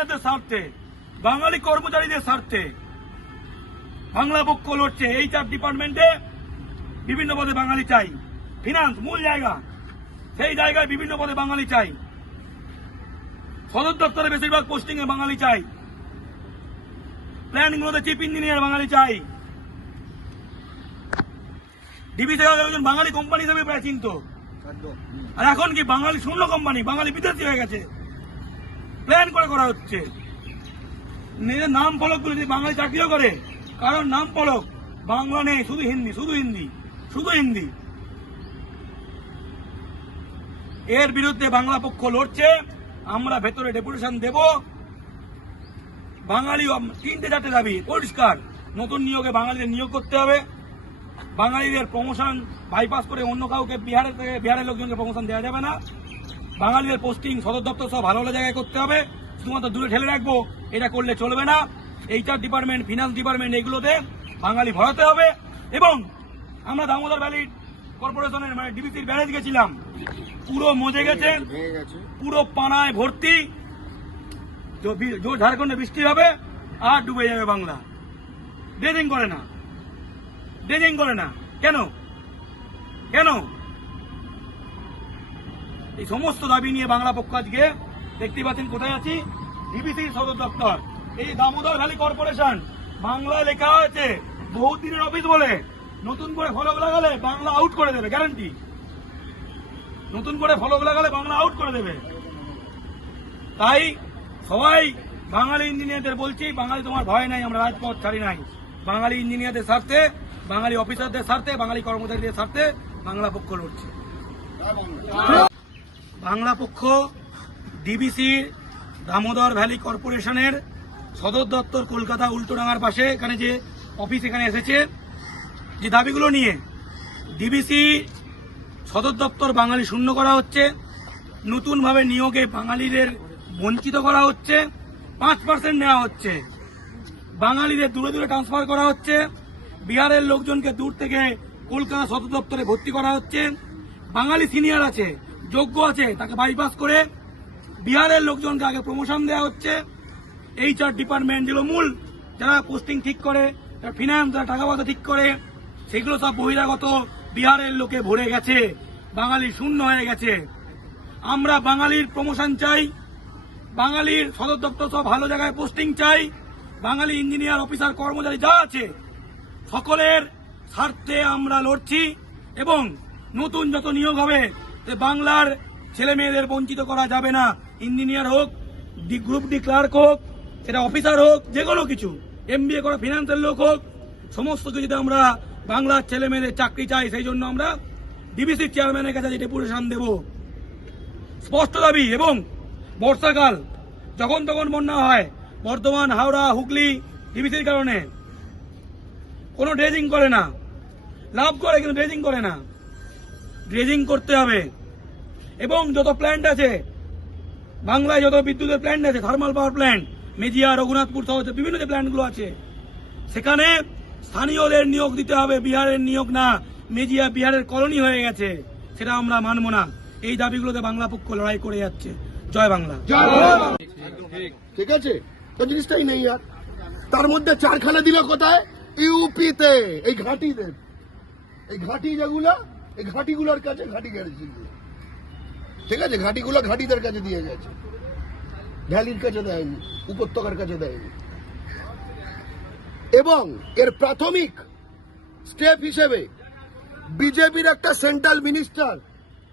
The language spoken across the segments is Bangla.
ইঞ্জিনিয়ারদের স্বার্থে, বাঙালি কর্মচারীদের স্বার্থে বাংলা পক্ষ লড়ছে। HR ডিপার্টমেন্টে বিভিন্ন পদে বাঙালি চাই, ফিনান্স মূল জায়গা, সেই জায়গায় বিভিন্ন পদে বাঙালি চাই, সদর দপ্তরে বেশিরভাগ পোস্টিং এ বাঙালি চাই, প্ল্যানগুলোতে চিফ ইঞ্জিনিয়ার বাঙালি চাই। ডিবিসি একজন বাঙালি কোম্পানি হিসেবে প্রায় চিন্ত, আর এখন কি বাঙালি শূন্য কোম্পানি, বাঙালি বিদেশি হয়ে গেছে, প্ল্যান করে করা হচ্ছে। নিজের নাম ফলকগুলো যদি বাঙালি চাকরিও করে, কারণ নাম ফলক বাংলা নেই, শুধু হিন্দি, শুধু হিন্দি, শুধু হিন্দি। এর বিরুদ্ধে বাংলা পক্ষ লড়ছে। আমরা ভেতরে ডেপুটেশন দেব। বাঙালি 3-4টে দাবি পরিষ্কার। নতুন নিয়োগে বাঙালিদের নিয়োগ করতে হবে, বাঙালিদের প্রমোশন বাইপাস করে অন্য কাউকে বিহারের লোকজনকে প্রমোশন দেওয়া যাবে না, বাঙালিদের পোস্টিং সদর দপ্তর সব ভালো ভালো জায়গায় করতে হবে, শুধুমাত্র দূরে ঠেলে রাখবো এটা করলে চলবে না। HR ডিপার্টমেন্ট, ফিনান্স ডিপার্টমেন্ট এগুলোতে বাঙালি ভরাতে হবে। এবং আমরা দামোদর ভ্যালি কর্পোরেশনের মানে ডিবিসির ব্যারেজ গেছিলাম, পুরো মজে গেছে, পুরো পানায় ভর্তি। ঝাড়খণ্ডে বৃষ্টি হবে আর ডুবে যাবে বাংলা। ড্রেজিং করে না, ড্রেজিং করে না, কেন কেন? এই সমস্ত দাবি নিয়ে বাংলা পক্ষ আজকে দেখতে পাচ্ছেন কোথায় আছি, ডিবিসির সদর দপ্তর, এই দামোদর ভ্যালি কর্পোরেশন। বাংলায় লেখা আছে বহু দিনের অফিস বলে, নতুন করে ফলক লাগালে বাংলা আউট করে দেবে, গ্যারান্টি। নতুন করে ফলক লাগালে বাংলা আউট করে দেবে। তাই সবাই বাঙালি ইঞ্জিনিয়ারদের বলছি, বাঙালি তোমার ভয় নাই, আমরা রাজপথ ছাড়ি নাই। বাঙালি ইঞ্জিনিয়ারদের স্বার্থে, বাঙালি অফিসারদের স্বার্থে, বাঙালি কর্মচারীদের স্বার্থে বাংলা পক্ষ লড়ছে। বাংলা পক্ষ ডিবিসির দামোদর ভ্যালি কর্পোরেশনের সদর দপ্তর কলকাতা উল্টোডাঙ্গার পাশে, এখানে যে অফিস এখানে এসেছে, যে দাবিগুলো নিয়ে ডিবিসি সদর দপ্তর বাঙালি শূন্য করা হচ্ছে, নতুনভাবে নিয়োগে বাঙালিদের বঞ্চিত করা হচ্ছে, 5% নেওয়া হচ্ছে, বাঙালিদের দূরে দূরে ট্রান্সফার করা হচ্ছে, বিহারের লোকজনকে দূর থেকে কলকাতা সদর দপ্তরে ভর্তি করা হচ্ছে, বাঙালি সিনিয়র আছে, যোগ্য আছে, তাকে বাইপাস করে বিহারের লোকজনকে আগে প্রমোশন দেওয়া হচ্ছে। HR ডিপার্টমেন্ট যেগুলো মূল, যারা পোস্টিং ঠিক করে, যারা ফিনান্স, যারা টাকা পয়সা ঠিক করে, সেগুলো সব বহিরাগত বিহারের লোকে ভরে গেছে, বাঙালি শূন্য হয়ে গেছে। আমরা বাঙালির প্রমোশন চাই, বাঙালির সদর দপ্তর সব ভালো জায়গায় পোস্টিং চাই, বাঙালি ইঞ্জিনিয়ার, অফিসার, কর্মচারী যা আছে সকলের স্বার্থে আমরা লড়ছি। এবং নতুন যত নিয়োগ হবে বাংলার ছেলে মেয়েদের বঞ্চিত করা যাবে না। ইঞ্জিনিয়ার হোক, গ্রুপ ডি ক্লার্ক হোক, সেটা অফিসার হোক, যে কোনো কিছু, MBA করা ফিনান্সের লোক হোক, সমস্ত কিছুতে আমরা বাংলার ছেলে মেয়েদের চাকরি চাই। সেই জন্য আমরা ডিবিসির চেয়ারম্যানের কাছে ডেপুটেশন দেব, স্পষ্ট দাবি। এবং বর্ষাকাল যখন তখন বন্যা হয়, বর্ধমান, হাওড়া, হুগলি, ডিবিসির কারণে কোনো ড্রেজিং করে না, লাভ করে কিন্তু ড্রেজিং করে না, ড্রেজিং করতে হবে। এবং যত প্ল্যান্ট আছে বাংলায়, যত বিদ্যুতের প্ল্যান্ট আছে, thermal power plant, Mejia, Raghunathpur সহ বিভিন্ন যে প্ল্যান্টগুলো আছে, সেখানে স্থানীয়দের নিয়োগ দিতে হবে, বিহারের নিয়োগ না। মেজিয়া বিহারের কলোনি হয়ে গেছে, সেটা আমরা মানব না। এই দাবিগুলোতে বাংলা পক্ষ লড়াই করে যাচ্ছে। জয় বাংলা। ঠিক আছে, তো জিনিসটাই নেই আর। তার মধ্যে 4খানা দিল কোথায়? ইউপিতে, এই ঘাটিতে, এই ঘাটি যেগুলো, এই ঘাটিগুলোর কাছে, ঘাটি গ্যারেজ, ঠিক আছে, ঘাটিগুলো ঘাটিদের কাছে দিয়ে গেছে, ভ্যালির কাছে দেয়নি, উপত্যকার কাছে দেয়নি। এবং এর প্রাথমিক স্টেপ হিসেবে বিজেপির একটা সেন্ট্রাল মিনিস্টার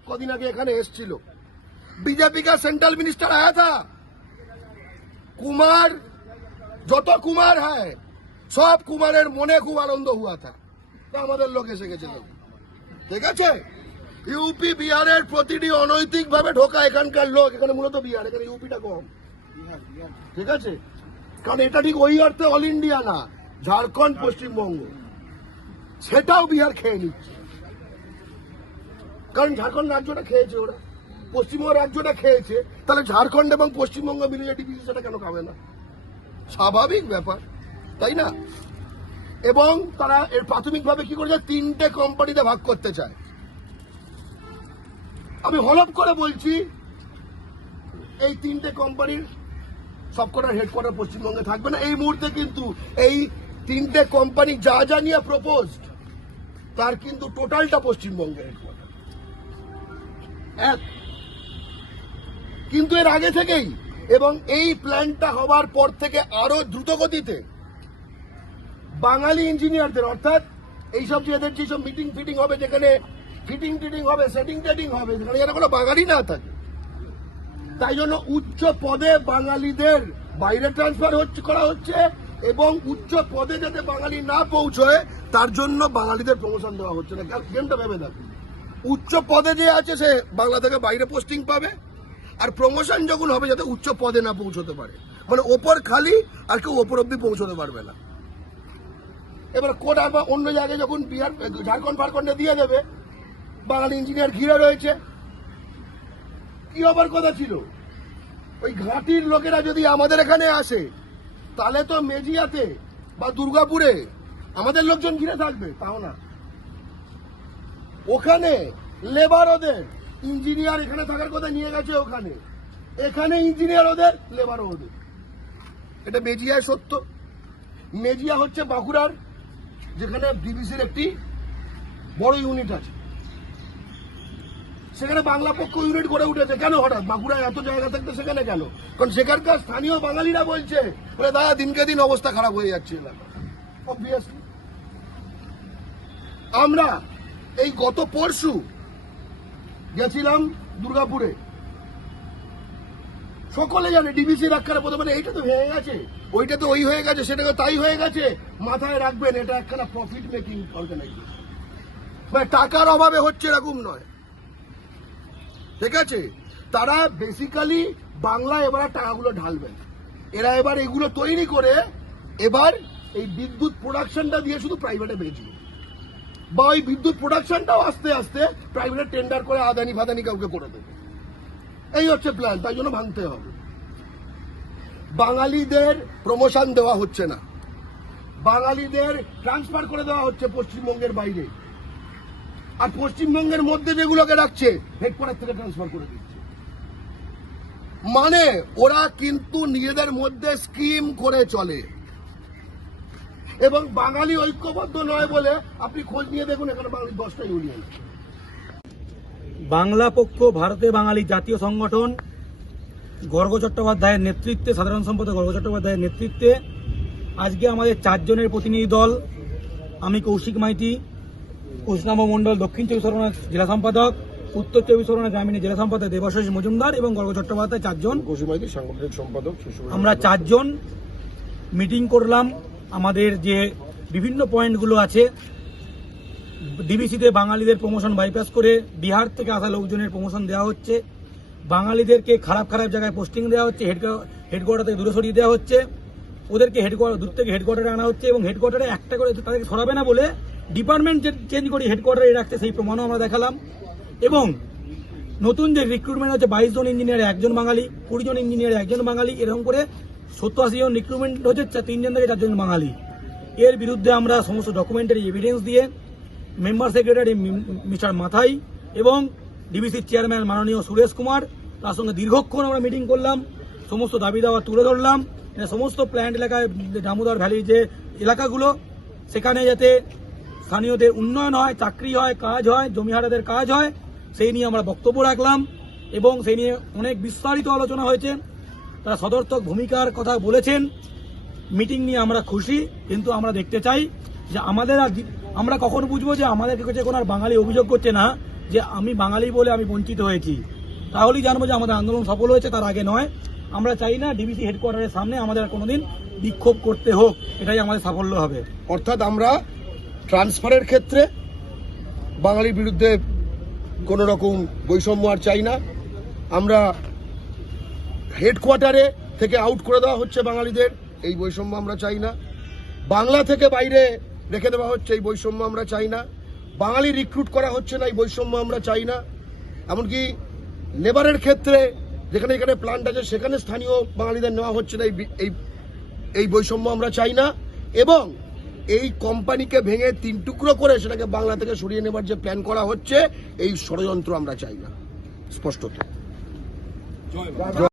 কদিন আগে এখানে এসেছিল। बीजेपी का सेंट्रल मिनिस्टर आया था, कुमार, যত কুমার है সব কুমারের মনে খুব আনন্দ হুয়া था, আমাদের লোক এসে গেছে। ঠিক আছে, ইউপি বিহারের প্রতিটি অনৈতিক ভাবে ঢোকা এখানকার লোক, এখানে মূলত বিহার, এখানে ইউপিটা কম। ঠিক আছে, কারণ এটা ঠিক ওই অর্থে অল ইন্ডিয়া না, ঝাড়খণ্ড, পশ্চিমবঙ্গ, সেটাও বিহার খেয়ে নিচ্ছে। কারণ ঝাড়খণ্ড রাজ্যটা খেয়েছে ওরা, পশ্চিমবঙ্গ রাজ্যটা খেয়েছে, তাহলে ঝাড়খণ্ড এবং পশ্চিমবঙ্গ মিলিয়ে ডিবিসি সেটা কেন খাবে না? স্বাভাবিক ব্যাপার, তাই না? এবং তারা এর প্রাথমিকভাবে কি করেছে, 3টে কোম্পানিতে ভাগ করতে চায়। আমি হলফ করে বলছি, এই 3টে কোম্পানির সবকটার হেডকোয়ার্টার পশ্চিমবঙ্গে থাকবে না। এই মুহূর্তে কিন্তু এই 3টে কোম্পানি যা যা নিয়ে প্রপোজড তার কিন্তু টোটালটা পশ্চিমবঙ্গের হেডকোয়ার্টার। কিন্তু এর আগে থেকেই এবং এই প্ল্যানটা হওয়ার পর থেকে আরো দ্রুত গতিতে বাঙালি ইঞ্জিনিয়ারদের, অর্থাৎ এইসব যে এদের যেসব মিটিং ফিটিং হবে, যেখানে ফিটিং টিটিং হবে, সেটিং টেটিং হবে, যেখানে যেন কোনো বাঙালি না থাকে, তাই জন্য উচ্চ পদে বাঙালিদের বাইরে ট্রান্সফার করা হচ্ছে এবং উচ্চ পদে যাতে বাঙালি না পৌঁছয় তার জন্য বাঙালিদের প্রমোশন দেওয়া হচ্ছে না। গেমটা ভেবে দেখো, উচ্চ পদে যে আছে সে বাংলা থেকে বাইরে পোস্টিং পাবে, আর প্রমোশন যখন হবে যাতে উচ্চ পদে না পৌঁছতে পারে, মানে ওপর খালি আর কেউ ওপর অব্দি পৌঁছতে পারবে না। এবার কোটা বা অন্য জায়গায় যখন বিহার ঝাড়খণ্ড ফারখণ্ডে দিয়ে দেবে, বাঙালি ইঞ্জিনিয়ার ঘিরে রয়েছে, কি হবার কথা ছিল? ওই ঘাটির লোকেরা যদি আমাদের এখানে আসে তাহলে তো মেজিয়াতে বা দুর্গাপুরে আমাদের লোকজন ঘিরে থাকবে, তাও না। ওখানে লেবার ওদের, ইঞ্জিনিয়ার এখানে থাকার কথা নিয়ে গেছে ওখানে, এখানে ইঞ্জিনিয়ার ওদের, লেবারও ওদের। এটা মেজিয়ায় সত্য। মেজিয়া হচ্ছে বাঁকুড়ার, যেখানে ডিবিসির একটি বড় ইউনিট আছে, সেখানে বাংলা পক্ষ ইউনিট গড়ে উঠেছে। কেন হঠাৎ বাঁকুড়ায় এত জায়গা থাকতে সেখানে কেন? কারণ সেখানকার স্থানীয় বাঙালিরা বলছে বলে দাদা দিনকে দিন অবস্থা খারাপ হয়ে যাচ্ছে এলাকা। অবভিয়াসলি আমরা এই গত পরশু গেছিলাম দুর্গাপুরে, সকলে জানে ডিবিসি রাখার প্রথমে এইটা তো ভেঙে গেছে, ওইটা তো ওই হয়ে গেছে, সেটা তো তাই হয়ে গেছে। মাথায় রাখবেন এটা একখানা প্রফিট মেকিং অর্গানাইজেশন, মানে টাকার অভাবে হচ্ছে এরকম নয়, ঠিক আছে? তারা বেসিক্যালি বাংলা এবার টাকাগুলো ঢালবেন, এরা এবার এগুলো তৈরি করে এবার এই বিদ্যুৎ প্রোডাকশনটা দিয়ে শুধু প্রাইভেটে বেচবে, বা ওই বিদ্যুৎ প্রোডাকশনটাও আস্তে আস্তে প্রাইভেটে টেন্ডার করে আদানি ফাদানি কাউকে করে দেবে। এই হচ্ছে প্ল্যান, তাই জন্য ভাঙতে হবে। বাঙালিদের প্রমোশন দেওয়া হচ্ছে না, বাঙালিদের ট্রান্সফার করে দেওয়া হচ্ছে পশ্চিমবঙ্গের বাইরে, আর পশ্চিমবঙ্গের মধ্যে যেগুলোকে রাখছে হেডকোয়ার্টার থেকে ট্রান্সফার করে দিচ্ছে। মানে ওরা কিন্তু নিজেদের মধ্যে স্কিম করে চলে, এবং বাঙালি ঐক্যবদ্ধ নয় বলে আপনি খোঁজ নিয়ে দেখুন এখানে বাঙালি 10টা ইউনিয়ন। বাংলা পক্ষ ভারতে বাঙালি জাতীয় সংগঠন গর্গ চট্টোপাধ্যায়ের নেতৃত্বে, সাধারণ সম্পাদক গর্গ চট্টোপাধ্যায়ের নেতৃত্বে আজকে আমাদের 4 জনের প্রতিনিধি দল, আমি কৌশিক মাইতি, কৃষ্ণাম্ব মণ্ডল দক্ষিণ 24 পরগনা জেলা সম্পাদক, উত্তর 24 পরগনা গ্রামীণের জেলা সম্পাদক দেবাশিস মজুমদার এবং গর্গ চট্টোপাধ্যায় 4 জন, সাংগঠনিক সম্পাদক, আমরা 4 জন মিটিং করলাম। আমাদের যে বিভিন্ন পয়েন্টগুলো আছে, ডিবিসিতে বাঙালিদের প্রমোশন বাইপাস করে বিহার থেকে আসা লোকজনের প্রমোশন দেওয়া হচ্ছে, বাঙালিদেরকে খারাপ খারাপ জায়গায় পোস্টিং দেওয়া হচ্ছে, হেডকোয়ার্টার থেকে দূরে সরিয়ে দেওয়া হচ্ছে, ওদেরকে দূর থেকে হেডকোয়ার্টারে আনা হচ্ছে, এবং হেডকোয়ার্টারে একটা করে তাদেরকে সরাবে না বলে ডিপার্টমেন্ট চেঞ্জ করে হেডকোয়ার্টারে রাখছে, সেই প্রমাণও আমরা দেখালাম। এবং নতুন যে রিক্রুটমেন্ট হচ্ছে 22 জন ইঞ্জিনিয়ারে 1 জন বাঙালি, 20 জন ইঞ্জিনিয়ারে 1 জন বাঙালি, এরকম করে 70-80 জন রিক্রুটমেন্ট হচ্ছে 3 জন থেকে 4 জন বাঙালি। এর বিরুদ্ধে আমরা সমস্ত ডকুমেন্টারি এভিডেন্স দিয়ে মেম্বার সেক্রেটারি মিস্টার মাথাই এবং ডিবিসির চেয়ারম্যান মাননীয় সুরেশ কুমার, তার সঙ্গে দীর্ঘক্ষণ আমরা মিটিং করলাম, সমস্ত দাবি দাওয়া তুলে ধরলাম। সমস্ত প্ল্যান্ট এলাকায় দামোদর ভ্যালির যে এলাকাগুলো, সেখানে যাতে স্থানীয়দের উন্নয়ন হয়, চাকরি হয়, কাজ হয়, জমিহারাদের কাজ হয়, সেই নিয়ে আমরা বক্তব্য রাখলাম এবং সেই নিয়ে অনেক বিস্তারিত আলোচনা হয়েছে। তারা সদর্থক ভূমিকার কথা বলেছেন। মিটিং নিয়ে আমরা খুশি, কিন্তু আমরা দেখতে চাই যে আমরা কখন বুঝবো যে আমাদের কাছে কোনো আর বাঙালি অভিযোগ করছে না যে আমি বাঙালি বলে আমি বঞ্চিত হয়েছি, তাহলেই জানবো যে আমাদের আন্দোলন সফল হয়েছে, তার আগে নয়। আমরা চাই না ডিবিসি হেডকোয়ার্টারের সামনে আমাদের কোনোদিন বিক্ষোভ করতে হোক, এটাই আমাদের সাফল্য হবে। অর্থাৎ আমরা ট্রান্সফারের ক্ষেত্রে বাঙালির বিরুদ্ধে কোনো রকম বৈষম্য আর চাই না। আমরা হেডকোয়ার্টারে থেকে আউট করে দেওয়া হচ্ছে বাঙালিদের, এই বৈষম্য আমরা চাই না। বাংলা থেকে বাইরে রেখে দেওয়া হচ্ছে, এই বৈষম্য আমরা চাই না। বাঙালি রিক্রুট করা হচ্ছে না, এই বৈষম্য আমরা চাই না। এমনকি লেবারের ক্ষেত্রে যেখানে এখানে প্ল্যান্ট আছে সেখানে স্থানীয় বাঙালিদের নেওয়া হচ্ছে না, এই বৈষম্য আমরা চাই না। এবং এই কোম্পানিকে ভেঙে 3 টুকরো করে সেটাকে বাংলা থেকে সরিয়ে নেবার যে প্ল্যান করা হচ্ছে, এই ষড়যন্ত্র আমরা চাই না, স্পষ্টত।